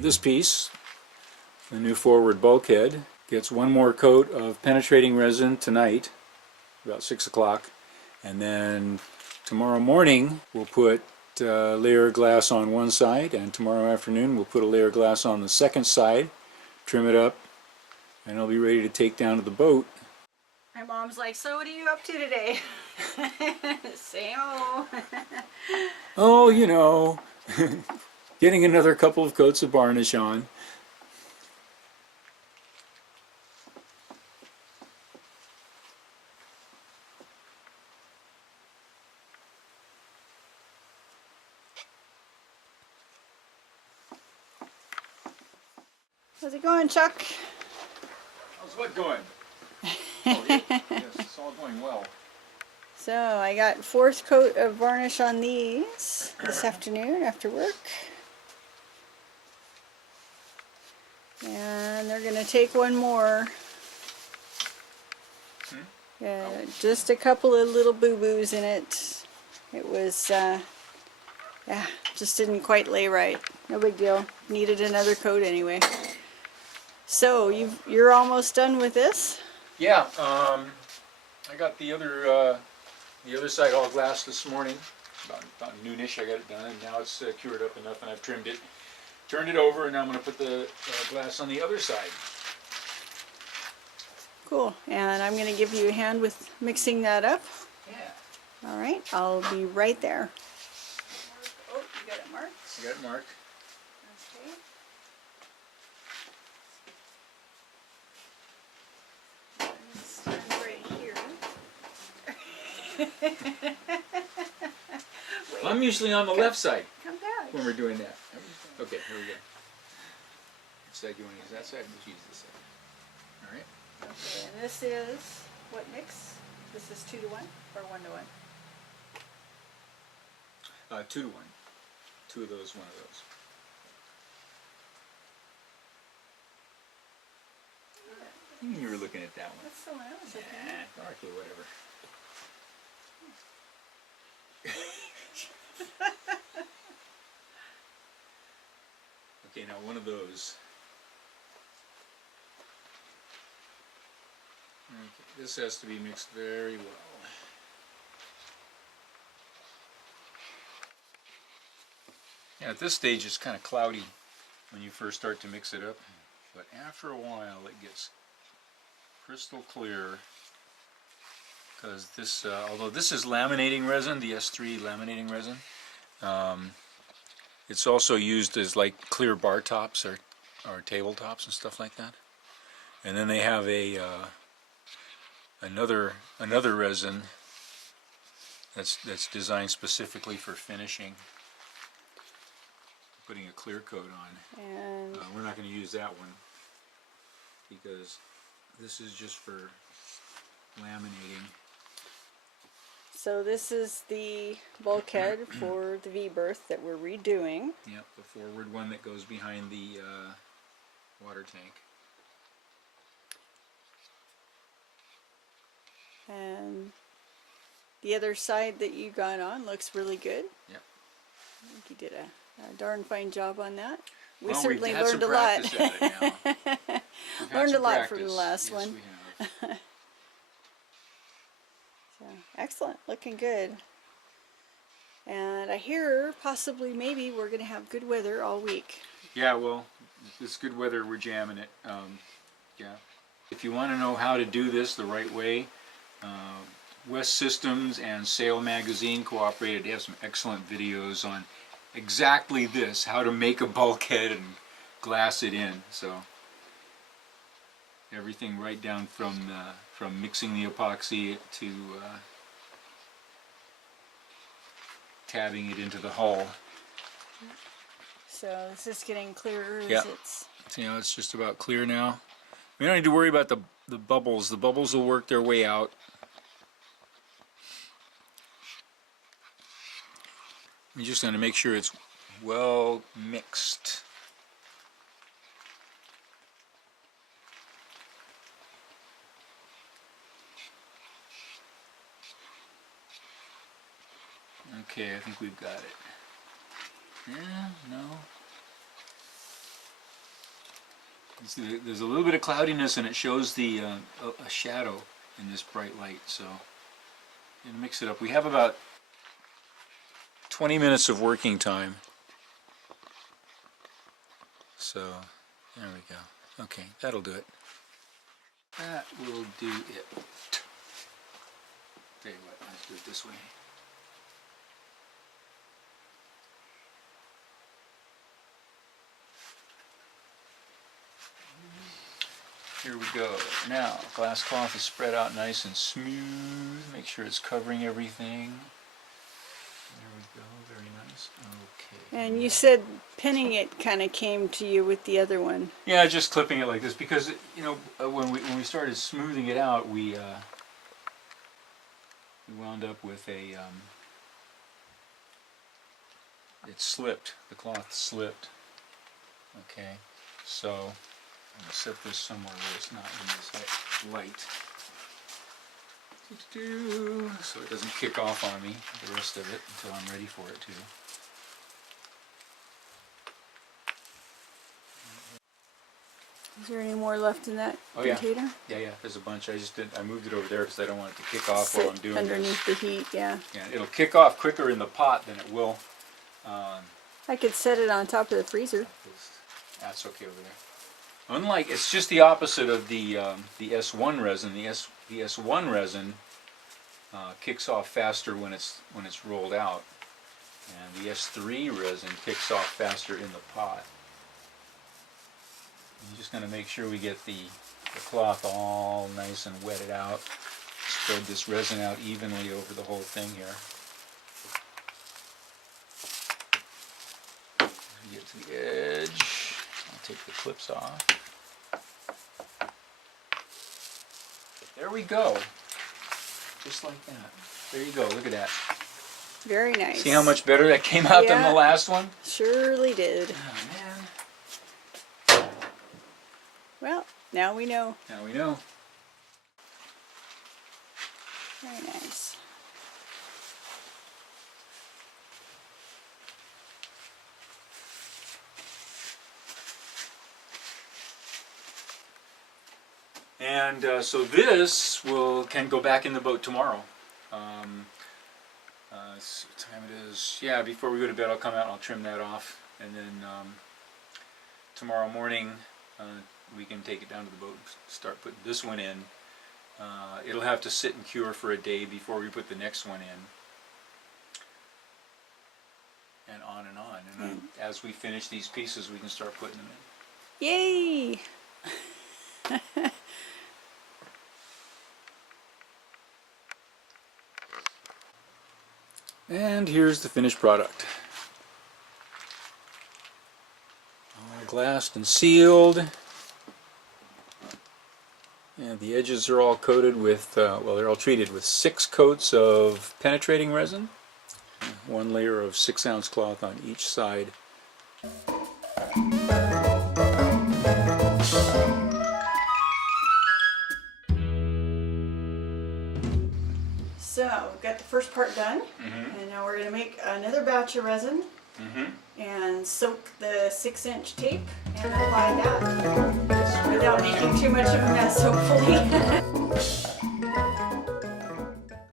This piece, the new forward bulkhead, gets one more coat of penetrating resin tonight, about 6 o'clock, and then tomorrow morning we'll put layer of glass on one side, and tomorrow afternoon we'll put a layer of glass on the second side, trim it up, and it'll be ready to take down to the boat. My mom's like, so what are you up to today? Same old. Oh, you know, getting another couple of coats of varnish on. How's it going, Chuck? How's what going? Oh, yes, it's all going well. So I got 4th coat of varnish on these this afternoon after work. And they're going to take one more. Just a couple of little boo-boos in it. It was, yeah, just didn't quite lay right. No big deal. Needed another coat anyway. So you're almost done with this? Yeah, I got the other side all glass this morning. About noonish I got it done, and now it's cured up enough, and I've trimmed it, turned it over, and now I'm going to put the glass on the other side. Cool. And I'm going to give you a hand with mixing that up. Yeah. All right. I'll be right there. Oh, you got it marked? I got it marked. Okay. Stand right here. Well, I'm usually on the left side Come back. when we're doing that. Okay, here we go. Which side do you want to use? That side? Let's use this side. All right. Okay, and this is what mix? This is 2 to 1 or 1 to 1? 2 to 1. 2 of those, 1 of those. You were looking at that one. That's the one I was looking at. Okay, whatever. Okay, now one of those. Okay, this has to be mixed very well. Yeah, at this stage it's kind of cloudy when you first start to mix it up, but after a while it gets crystal clear, because this, although this is laminating resin, the S3 laminating resin, it's also used as like clear bar tops or tabletops and stuff like that. And then they have a another resin that's designed specifically for finishing, putting a clear coat on. And We're not going to use that one because this is just for laminating. so this is the bulkhead for the V-berth that we're redoing. Yep, the forward one that goes behind the water tank. And the other side that you got on looks really good. Yep. I think you did a darn fine job on that. We Well, certainly we've had learned a some lot. practice at it now. We've had Learned a some lot from practice. the last Yes, one. we have. So, excellent, looking good. And I hear possibly maybe we're going to have good weather all week. Yeah, well, it's good weather, we're jamming it. Yeah. If you want to know how to do this the right way, West Systems and Sail Magazine cooperated. They have some excellent videos on exactly this, how to make a bulkhead and glass it in. So everything right down from mixing the epoxy to tabbing it into the hull. So this is getting clearer Yeah. as it's... So, it's just about clear now. We don't need to worry about the bubbles. The bubbles will work their way out. I'm just going to make sure it's well mixed. Okay, I think we've got it. Yeah, no. There's a little bit of cloudiness, and it shows the a shadow in this bright light. So, and mix it up. We have about 20 minutes of working time. So, there we go. Okay, that'll do it. That will do it. Tell you what, let's do it this way. Here we go. Now, glass cloth is spread out nice and smooth. Make sure it's covering everything. There we go, very nice. Okay. And you said pinning it kind of came to you with the other one. Yeah, just clipping it like this because, you know, when we started smoothing it out, we wound up with a it slipped. The cloth slipped. Okay, so I'm gonna set this somewhere where it's not in this light. So it doesn't kick off on me, the rest of it, until I'm ready for it to. Is there any more left in that container? Yeah, there's a bunch. I moved it over there because I don't want it to kick off Sit while I'm doing underneath this. the heat, yeah. Yeah, it'll kick off quicker in the pot than it will. I could set it on top of the freezer. That's okay over there. Unlike, it's just the opposite of the S1 resin. The S1 resin kicks off faster when it's rolled out, and the S3 resin kicks off faster in the pot. I'm just going to make sure we get the cloth all nice and wetted out. Spread this resin out evenly over the whole thing here. Get to the edge. I'll take the clips off. There we go. Just like that. There you go. Look at that. Very nice. See how much better that came out than the last one? Surely did. Oh, man. Well, now we know. Now we know. Very nice. And so this can go back in the boat tomorrow. What time it is? Yeah, before we go to bed, I'll come out and I'll trim that off, and then tomorrow morning we can take it down to the boat and start putting this one in. It'll have to sit and cure for a day before we put the next one in, and on and on. And then as we finish these pieces, we can start putting them in. Yay! And here's the finished product. All glassed and sealed. And the edges are all coated with, well, they're all treated with 6 coats of penetrating resin. 1 layer of 6-ounce cloth on each side. So, we've got the first part done, and now we're going to make another batch of resin and soak the 6-inch tape and apply that without making too much of a mess, hopefully.